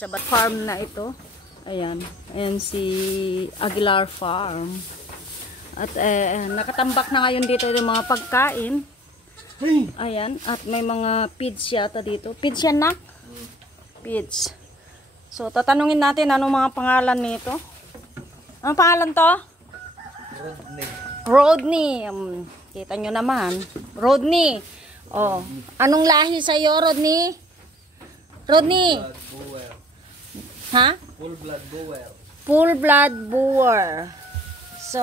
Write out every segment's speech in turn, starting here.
sa farm na ito. Ayan. Ayan si Aguilar Farm. At nakatambak na ngayon dito yung mga pagkain. Ayan. At may mga feeds yata dito. Feeds yan na? Feeds. So, tatanungin natin anong mga pangalan nito. Anong pangalan to? Rodney. Rodney. Kita nyo naman. Rodney. Oh. Anong lahi sa'yo, Rodney? Rodney? Ha? Full blood boer. Full blood boer. So,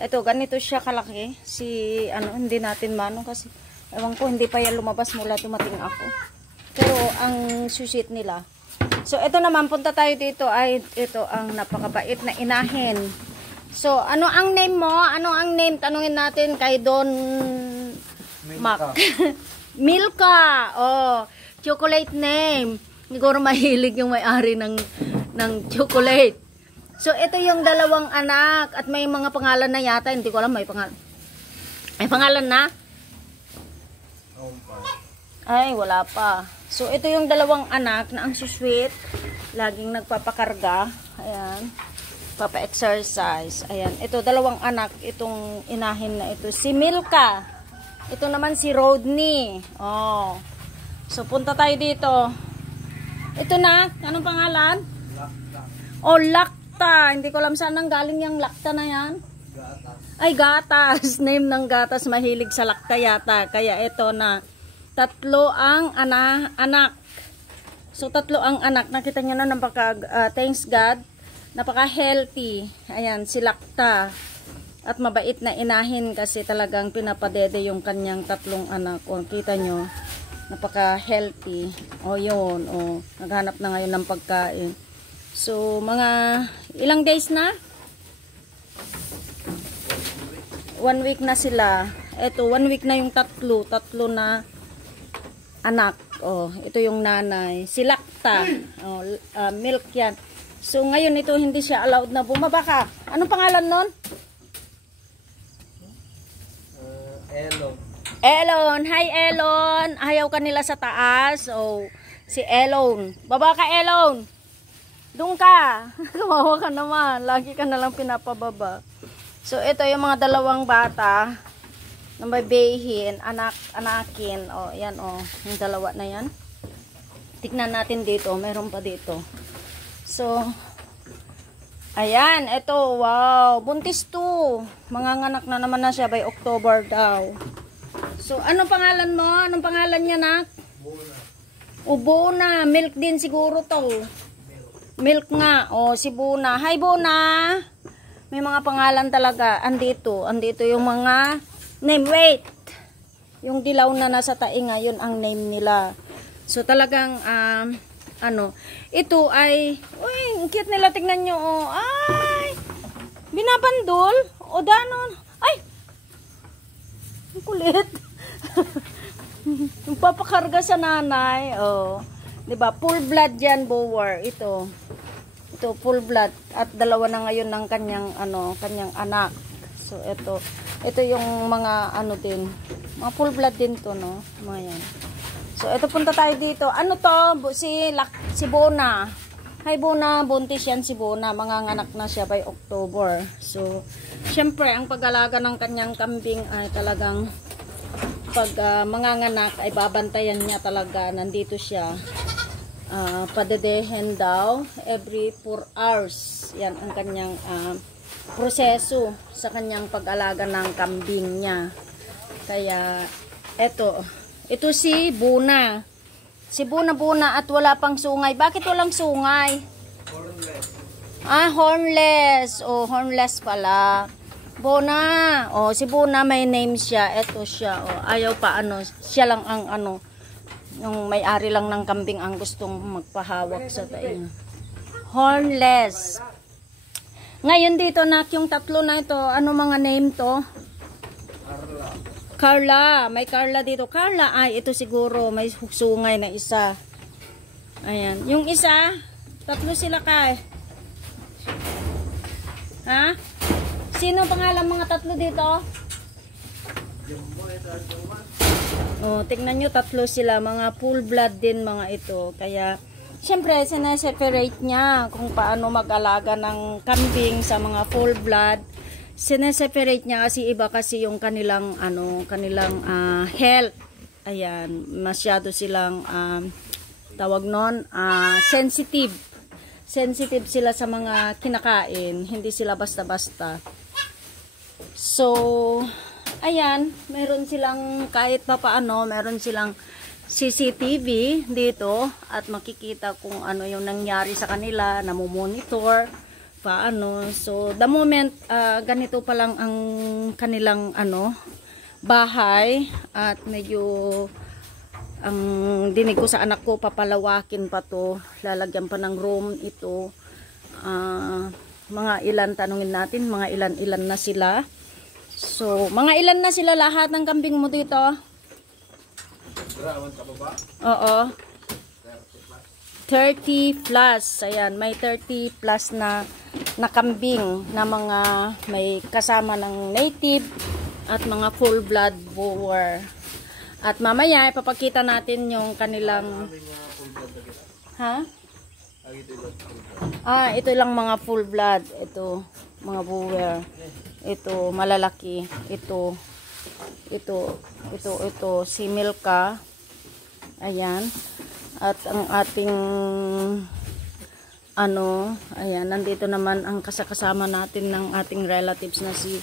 eto, ganito siya kalaki. Si, hindi natin mano kasi, ewan ko, hindi pa yan lumabas mula dumating ako. Pero, ang susit nila. So, eto naman, punta tayo dito ay, ito ang napakabait na inahin. So, ano ang name mo? Ano ang name? Tanungin natin kay Don Mac. Milka. Oh, chocolate name. Siguro mahilig yung may-ari ng chocolate. So, ito yung dalawang anak at may mga pangalan na yata. Hindi ko alam, may pangalan. May pangalan na? Ay, wala pa. So, ito yung dalawang anak na ang susweet. Laging nagpapakarga. Ayan. Papa-exercise. Ayan. Ito, dalawang anak. Itong inahin na ito. Si Milka. Ito naman si Rodney. Oh. So, punta tayo dito. Ito na. Anong pangalan? Lakta. Oh, Lakta. Hindi ko alam saan nang galing yung Lakta na yan. Gatas. Ay, gatas. Name ng gatas. Mahilig sa Lakta yata. Kaya ito na. 3 ang anak. So, 3 ang anak. Nakita nyo na, thanks God. Napaka-healthy. Ayan, si Lakta. At mabait na inahin kasi talagang pinapadede yung kanyang 3 anak. O, kita nyo. Napaka-healthy. O, yun. O, naghanap na ngayon ng pagkain. So, mga ilang days na? 1 week na sila. Eto, 1 week na yung 3 na anak. O, ito yung nanay. Si Lakta. O, milk yan. So, ngayon ito hindi siya allowed na bumaba ka. Anong pangalan nun? Elon. Elon. Hi, Elon. Ayaw ka nila sa taas. Oh, si Elon. Baba ka, Elon. Doon ka. Kawawa ka naman. Lagi ka nalang pinapababa. So, ito yung mga dalawang bata na may behin. Anakin. Oh, yan, oh. Yung dalawa na yan. Tignan natin dito. Meron pa dito. So, ayan, ito, wow, buntis to. Manganganak na naman na siya by October daw. So, anong pangalan mo? Anong pangalan niya, nak? Bona. Ubona, milk din siguro to. Milk nga, oh, si Bona. Hi, Bona. May mga pangalan talaga. Andito yung mga name. Wait. Yung dilaw na nasa tainga, yun ang name nila. So, talagang, ito ay, uy, ang cute nila, tignan nyo, oh, ay, binabandol, o danon, ay, ang kulit, yung papakarga sa nanay, oh, diba, full blood yan, bower, ito, full blood, at 2 na ngayon ng kanyang anak, so, ito yung mga, din, mga full blood din to, no, mga yan. So, ito punta tayo dito. Ano to? Si Bona. Hi, Bona. Buntis yan si Bona. Manganganak na siya by October. So, syempre, ang pag-alaga ng kanyang kambing ay talagang pag manganganak ay babantayan niya talaga. Nandito siya. Padedehen daw every 4 hours. Yan ang kanyang proseso sa kanyang pag-alaga ng kambing niya. Kaya, ito si Bona. Si Bona at wala pang sungay. Bakit walang sungay? Hornless. Hornless. Oh, hornless pala. Bona. Oh, si Bona may name siya. Ito siya. Oh, ayaw pa siya lang ang yung may-ari lang ng kambing ang gustong magpahawak sa tainga. Hornless. Ngayon dito, nak, yung 3 na ito, ano mga name to? Carla. May Carla dito. Carla, ay, ito siguro. May sungay na isa. Ayan. Yung isa, 3 sila kay. Ha? Sino pangalan mga 3 dito? Oh, tingnan nyo, 3 sila. Mga full blood din mga ito. Kaya, Siyempre, sineseparate niya kung paano mag-alaga ng kambing sa mga full blood. Sineseparate niya kasi iba kasi yung kanilang health. Ayan, masyado silang tawag nun, sensitive. Sensitive sila sa mga kinakain, hindi sila basta-basta. So, ayan, meron silang kahit pa paano, meron silang CCTV dito at makikita kung ano yung nangyari sa kanila, namomonitor, paano. So, the moment, ganito pa lang ang kanilang bahay at medyo ang dinig ko sa anak ko, papalawakin pa to, lalagyan pa ng room ito. Mga ilan, tanungin natin, mga ilan na sila. So, mga ilan na sila lahat ng kambing mo dito? Oo. 30 plus. Ayan, may 30 plus na kambing na mga may kasama ng native at mga full blood boer. At mamaya ipapakita natin yung kanilang ito lang mga full blood. Ito, mga boer. Ito, malalaki. Ito, si Milka. Ayan. At ang ating ayan, nandito naman ang kasama natin ng ating relatives na si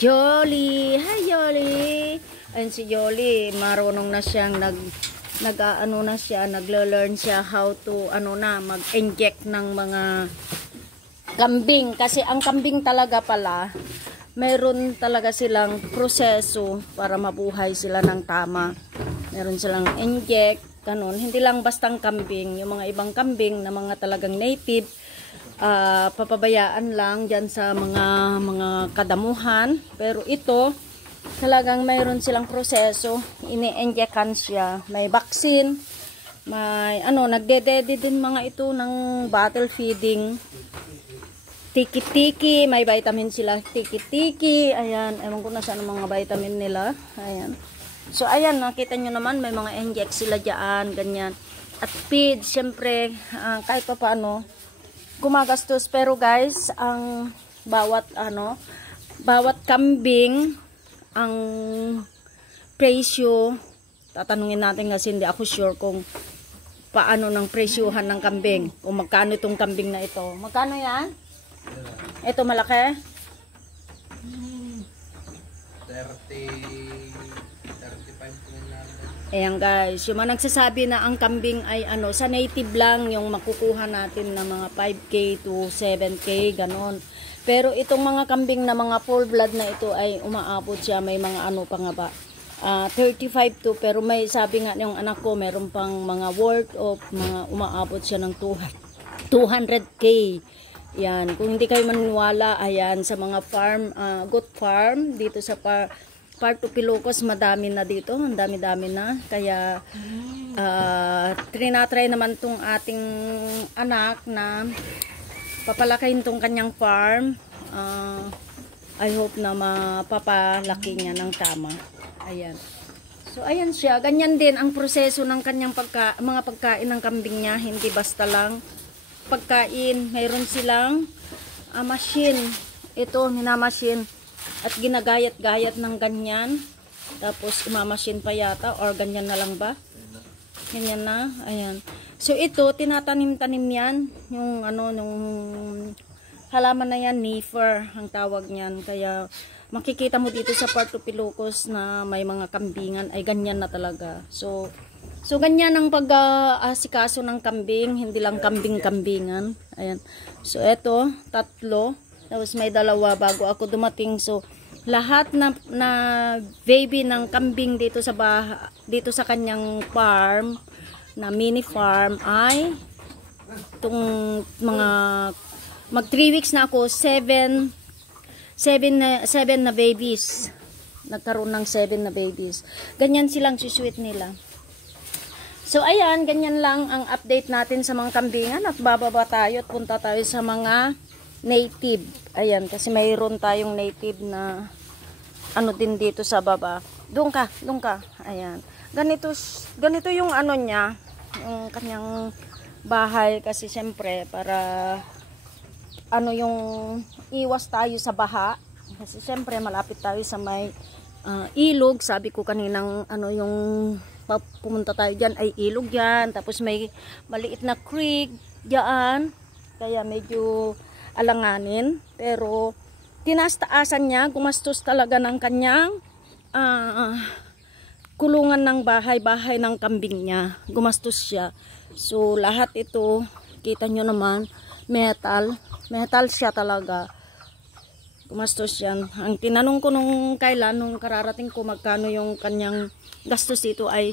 Jolly. Hi Jolly. Ayun si Jolly, marunong na siyang nagle-learn siya how to mag-inject ng mga kambing kasi ang kambing talaga pala meron talaga silang proseso para mabuhay sila ng tama. Meron silang inject, ganun. Hindi lang bastang kambing. Yung mga ibang kambing na mga talagang native, papabayaan lang dyan sa mga kadamuhan. Pero ito, talagang mayroon silang proseso. Ini-injectan siya. May vaccine. May, nagdedede din mga ito ng bottle feeding. Tiki-tiki, may vitamin sila, tiki-tiki, ayan, ewan ko na saan ang mga vitamin nila, ayan. So, ayan, nakita nyo naman, may mga inject sila dyan, ganyan. At feed, syempre, kahit pa paano, gumagastos, pero guys, ang bawat kambing, ang presyo, tatanungin natin kasi hindi ako sure kung paano ng presyuhan ng kambing, kung magkano itong kambing na ito. Magkano yan? Ito malaki? 35. Ayan guys, yung mga nagsasabi na ang kambing ay sa native lang yung makukuha natin na mga 5K to 7K, ganon. Pero itong mga kambing na mga full blood na ito ay umaabot siya, may mga pa nga ba? 35 to, pero may sabi nga yung anak ko, meron pang mga worth of mga umaabot siya ng 200K. Yan, kung hindi kayo maniniwala, ayan, sa mga farm, goat farm, dito sa part of Ilocos, madami na dito, ang dami-dami na. Kaya, trinatry naman tong ating anak na papalakihin tong kanyang farm. I hope na mapapalaki niya ng tama. Ayan. So, ayan siya. Ganyan din ang proseso ng kanyang mga pagkain ng kambing niya, hindi basta lang pagkain. Mayroon silang machine. Ito, minamachine at ginagayat-gayat ng ganyan. Tapos imamachine pa yata or ganyan na lang ba? Ganyan na. Ayan. So ito, tinatanim-tanim yan. Yung nung halaman na yan, Nefer ang tawag niyan. Kaya makikita mo dito sa part of Ilocos na may mga kambingan ay ganyan na talaga. So ganyan ang pag-asikaso ng kambing, hindi lang kambing-kambingan. Ayan. So eto, 3. Tapos may 2 bago ako dumating. So lahat na baby ng kambing dito sa kanyang farm, na mini farm ay itong mga mag 3 weeks na ako, 7 na babies. Nagkaroon ng 7 na babies. Ganyan silang sweet nila. So, ayan, ganyan lang ang update natin sa mga kambingan at bababa tayo at punta tayo sa mga native. Ayan, kasi mayroon tayong native na din dito sa baba. Doon ka. Ayan. Ganito yung niya. yung kanyang bahay kasi syempre para ano yung iwas tayo sa baha kasi syempre malapit tayo sa may ilog. Sabi ko kaninang ano yung pumunta tayo dyan ay ilog yan, tapos may maliit na creek dyan, kaya medyo alanganin, pero tinaas-taasan niya, gumastos talaga ng kanyang kulungan ng bahay ng kambing niya, gumastos siya. So lahat ito kita nyo naman metal siya talaga, gumastos yan. Ang tinanong ko nung kailan, nung kararating ko magkano yung kanyang gastos dito ay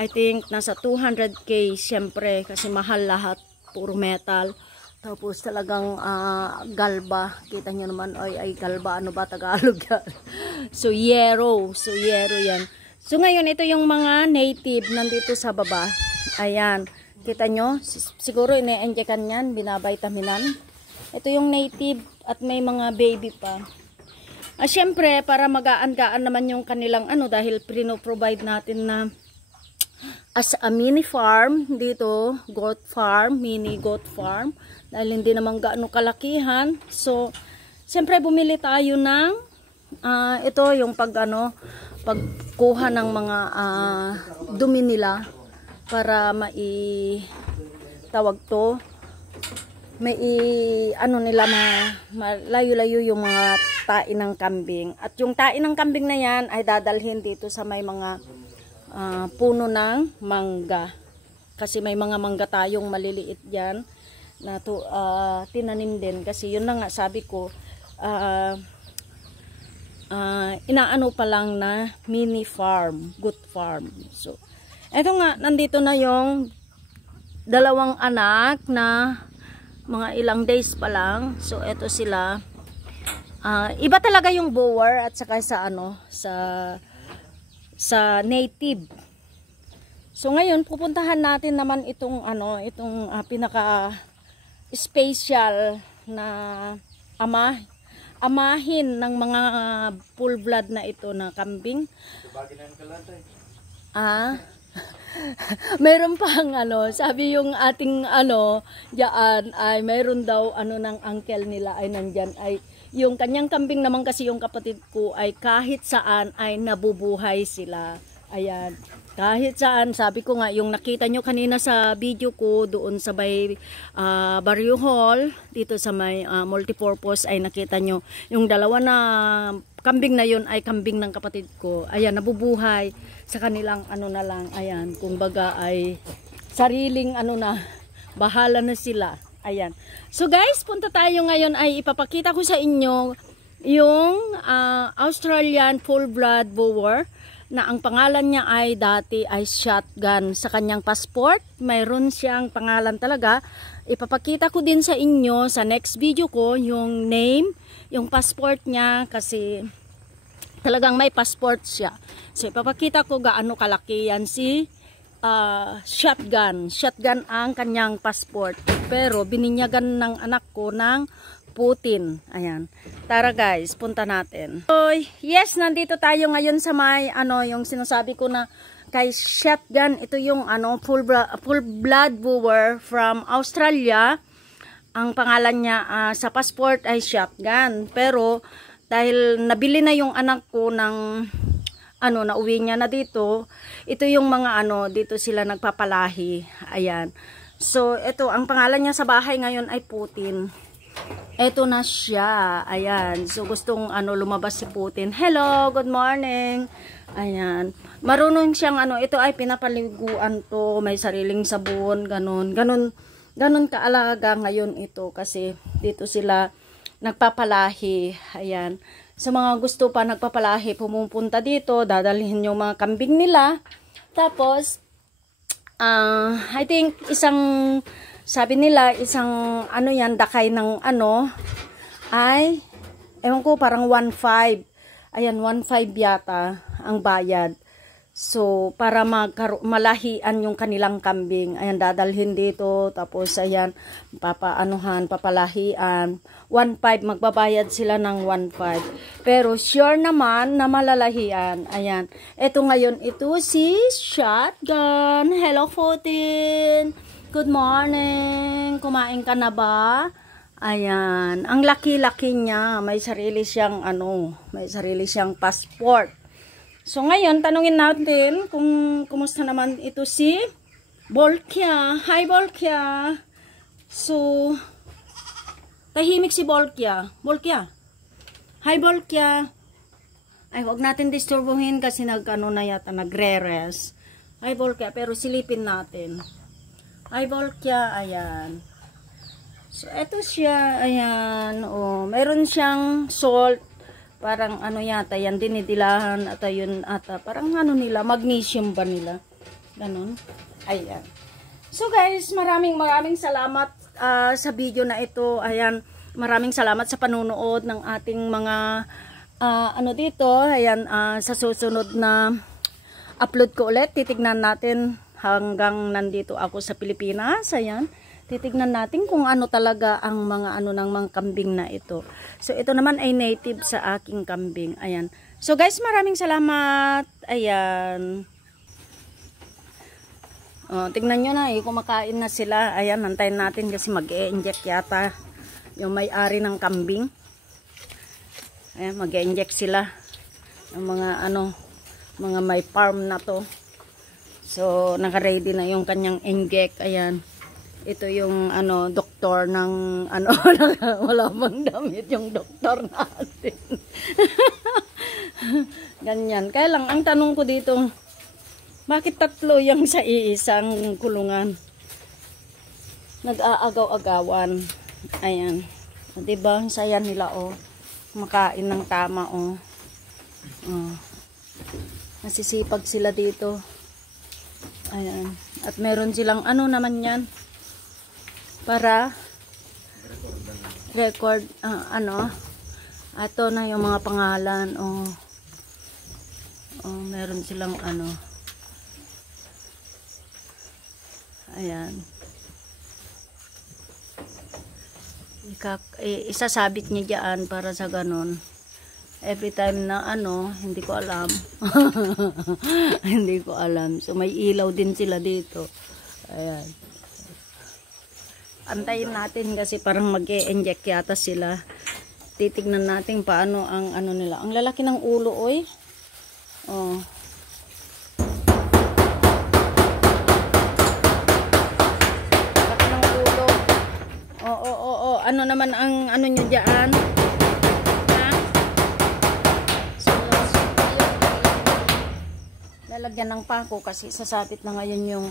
I think nasa 200k, syempre kasi mahal lahat, puro metal. Tapos talagang galba, kita nyo naman ay galba, ano ba Tagalog yan? So yero yan. So ngayon ito yung mga native nandito sa baba, ayan, kita nyo, siguro ine-injekan yan, binabaytaminan. Ito yung native at may mga baby pa. Syempre, para magaan-gaan naman yung kanilang ano, dahil provide natin na as a mini farm dito, goat farm, mini goat farm. Dahil hindi naman gaano kalakihan. So, syempre bumili tayo ng ito yung pagkuha ng mga dumi nila para tawag to, ano nila, malayo-layo yung mga tae ng kambing. At yung tae ng kambing na yan ay dadalhin dito sa may mga puno ng mangga. Kasi may mga mangga tayong maliliit dyan na tinanim din. Kasi yun na nga sabi ko, inaano pa lang na mini farm, good farm. So, eto nga, nandito na yung dalawang anak na mga ilang days pa lang. So eto sila, iba talaga yung boer at saka sa ano, sa native. So ngayon pupuntahan natin naman itong ano, itong pinaka special na amahin ng mga full blood na ito na kambing. Mayroon pang ano, sabi yung ating ano diyan ay mayroon daw ano ng uncle nila ay nandyan, ay yung kanyang kambing naman kasi yung kapatid ko ay kahit saan ay nabubuhay sila. Ayan, kahit saan. Sabi ko nga yung nakita nyo kanina sa video ko doon sa may Barrio Hall dito sa may multipurpose, ay nakita nyo yung dalawa na kambing na yun ay kambing ng kapatid ko. Ayan, nabubuhay sa kanilang ano na lang. Ayan, kumbaga ay sariling ano na, bahala na sila. Ayan. So guys, punta tayo ngayon, ay ipapakita ko sa inyo yung Australian full blood boer na ang pangalan niya ay dati ay Shotgun. Sa kanyang passport, mayroon siyang pangalan talaga. Ipapakita ko din sa inyo sa next video ko yung name, yung passport niya, kasi talagang may passport siya. So ipapakita ko gaano kalaki yan si Shotgun. Shotgun ang kanyang passport. Pero bininyagan ng anak ko ng Putin. Ayan. Tara guys, punta natin. So, yes, nandito tayo ngayon sa may ano, yung sinasabi ko na kay Shotgun. Ito yung ano, full blood boer from Australia. Ang pangalan niya sa passport ay Shotgun. Pero dahil nabili na yung anak ko ng ano, nauwi niya na dito, ito yung mga ano, dito sila nagpapalahi. Ayan. So, ito, ang pangalan niya sa bahay ngayon ay Putin. Ito na siya. Ayan. So, gustong ano, lumabas si Putin. Hello, good morning. Ayan. Marunong siyang ano, ito ay pinapaliguan to. May sariling sabon, ganun. Ganun kaalaga ngayon ito. Kasi dito sila nagpapalahi. Ayan. Sa mga gusto pa nagpapalahi, pumupunta dito, dadalhin yung mga kambing nila. Tapos, I think sabi nila, isang ano yan, dakay ng ano, ay, ewan ko, parang 1.5. Ayan, 1.5 yata ang bayad. So, para malahian yung kanilang kambing. Ayan, dadalhin dito. Tapos, ayan, papalahian. 1.5, magbabayad sila ng 1.5. Pero, sure naman na malalahian. Ayan. Ito ngayon, ito si Shotgun. Hello, Fotin. Good morning. Kumain ka na ba? Ayan. Ang laki-laki niya. May sarili siyang, may sarili siyang passport. So, ngayon, tanungin natin kung kumusta naman ito si Bolkia. Hi, Bolkia. So, tahimik si Bolkia. Bolkia. Hi, Bolkia. Ay, wag natin disturbuhin kasi na yata, nagre-res. Hi, Bolkia. Pero silipin natin. Hi, Bolkia. Ayan. So, eto siya. Ayan. Oh, meron siyang salt. Parang yata, yan dinidilahan at yun ata. Parang nila, magnesium ba nila? Ganon. Ayan. So guys, maraming salamat sa video na ito. Ayan, maraming salamat sa panunood ng ating mga dito. Ayan, sa susunod na upload ko ulit, titignan natin hanggang nandito ako sa Pilipinas. Ayan. Titignan natin kung ano talaga ang mga ng mga kambing na ito. So ito naman ay native sa aking kambing. Ayan. So guys, maraming salamat. Ayan. Oh, tignan nyo na kumakain na sila. Ayan, nantayin natin kasi mag-e-inject yata yung may-ari ng kambing. Ayan, mag-e-inject sila. Yung mga mga may farm na to. So naka-ready na yung kanyang inject. Ayan. Ito yung doktor ng wala bang damit yung doktor natin. Ganyan. Kaya lang ang tanong ko dito, bakit tatlo yung sa iisang kulungan? Nag-aagaw-agawan. Ayan. O, diba? Ang saya nila makain ng tama Nasisipag sila dito. Ayan. At meron silang naman yan. Para record ito na yung mga pangalan meron silang ayan isasabit niya diyan para sa ganon every time na hindi ko alam hindi ko alam. So may ilaw din sila dito. Ayan. Antayin natin kasi parang mag-e-inject yata sila. Titignan natin paano ang nila. Ang lalaki ng ulo, oy. Oh. Lalaki ng ulo. Oh. Ano naman ang nyo dyan? Ha? So, lalagyan ng pako kasi sasabit na ngayon yung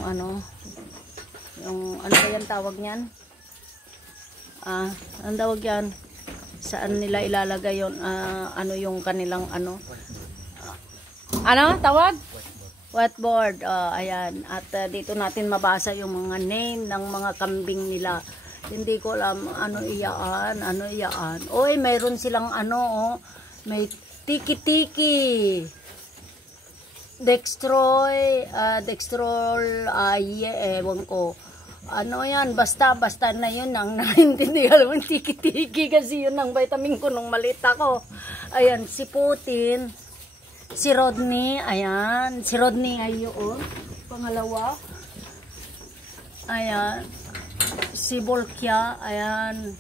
yung ba yan tawag niyan? Ang tawag yan, saan nila ilalagay yun, yung kanilang tawag? Whiteboard. Ayan, at dito natin mabasa yung mga name ng mga kambing nila. Hindi ko alam ano iyaan. Oy, mayroon silang may tiki-tiki, dextrol, ewan ko. Yan, basta na yun ang naintindihan mo, tiki-tiki kasi yun ang vitamin ko nung maliit ako. Ayan, si Putin, si Rodney, ayan, si Rodney ay yun, pangalawa. Ayan, si Bolkia, ayan,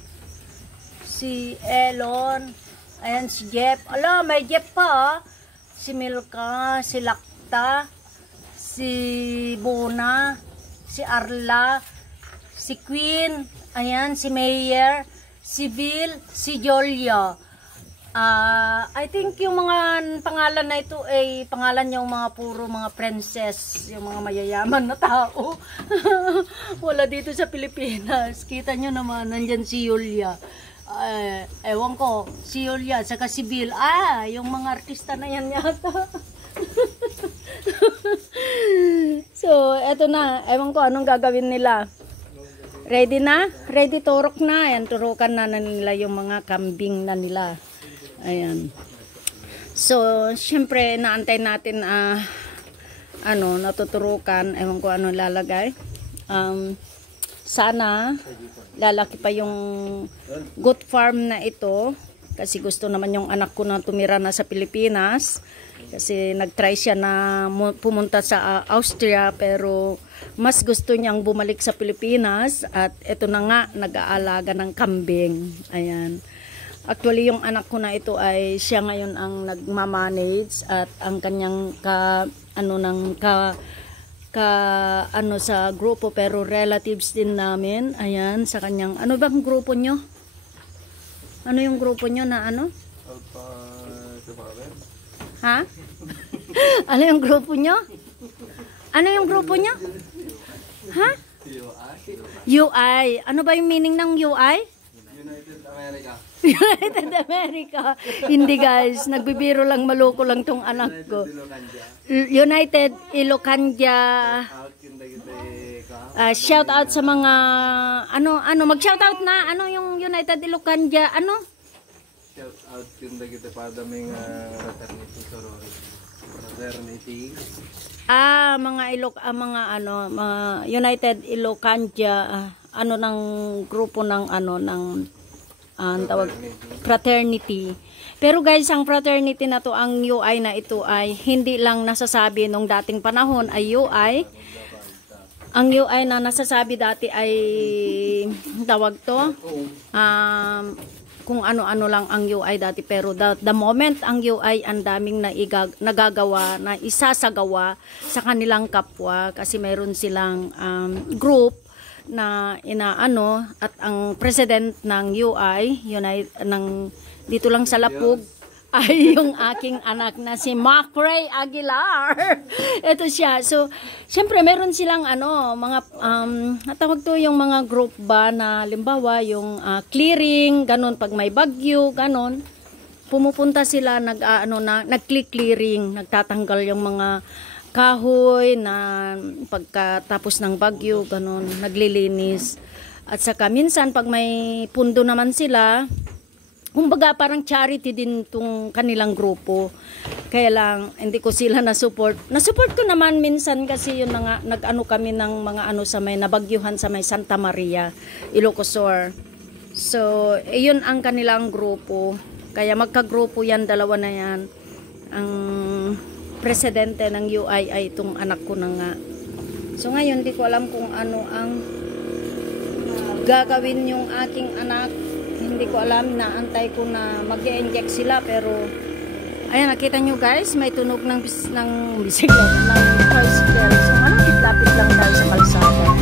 si Elon, ayan, si Jeff, may Jeff pa, si Milka, si Lakta, si Bona, si Arla, si Queen, ayan, si Mayer, si Bill, si Jolia. I think yung mga pangalan na ito ay pangalan yung mga puro mga princess, yung mga mayayaman na tao. Wala dito sa Pilipinas. Kita nyo naman, nandyan si Julia. Ewan ko, si Julia, saka si Bill. Yung mga artista na yan yata. So, eto na. Ewan ko anong gagawin nila. Ready na? Ready, turok na. Ayan, turukan na nila yung mga kambing na nila. Ayan. So, syempre, naantay natin ano, natuturukan. Ewan ko ano lalagay. Sana lalaki pa yung goat farm na ito. Kasi gusto naman yung anak ko na tumira na sa Pilipinas. Kasi nag-try siya na pumunta sa Austria pero mas gusto niyang bumalik sa Pilipinas at ito na nga nag-aalaga ng kambing. Ayan. Actually yung anak ko na ito ay siya ngayon ang nagmamanage at ang kanyang ano sa grupo pero relatives din namin. Ayan sa kanyang ano bang grupo nyo? Ano yung grupo nyo na ano? Ha? Ano yung grupo nyo? Ano yung grupo nyo? Ha? UI. Ano ba yung meaning ng UI? United America. United America. Hindi guys, nagbibiro lang, maloko lang tong anak ko. United Ilocandia. Shout out sa mga mag-shout out na ano yung United Ilocandia Shout out yun na kita pa daming fraternity sorority. Fraternity. Mga United Ilocandia ng grupo ng tawag fraternity. Pero guys, ang fraternity na to, ang UI na ito ay hindi lang nasasabi nung dating panahon ay UI. Ang UI na nasasabi dati ay tawag to kung ano-ano lang ang UI dati pero the moment ang UI ang daming nagagawa na isasagawa sa kanilang kapwa kasi mayroon silang group na inaano at ang president ng UI dito lang sa Lapug ay yung aking anak na si Macray Aguilar. Ito siya. So, syempre meron silang mga tawag to yung mga group ba na limbawa yung clearing, ganun pag may bagyo, ganun. Pumupunta sila nag-clearing, nagtatanggal yung mga kahoy na pagkatapos ng bagyo, ganun, naglilinis. At saka minsan pag may pundo naman sila, kumbaga parang charity din tong kanilang grupo. Kaya lang hindi ko sila na-support. Na-support ko naman minsan kasi yun nga nag-ano kami ng mga sa may nabagyuhan sa may Santa Maria, Ilocos Sur. So, yun ang kanilang grupo. Kaya magka-grupo yan, dalawa na yan. Ang presidente ng UI ay itong anak ko na nga. So ngayon di ko alam kung ano ang gagawin yung aking anak. Hindi ko alam, naantay ko na mag-inject sila pero ayan, nakita nyo guys, may tunog ng bisiklet ng tricycle. So malapit-lapit lang tayo sa kalsada.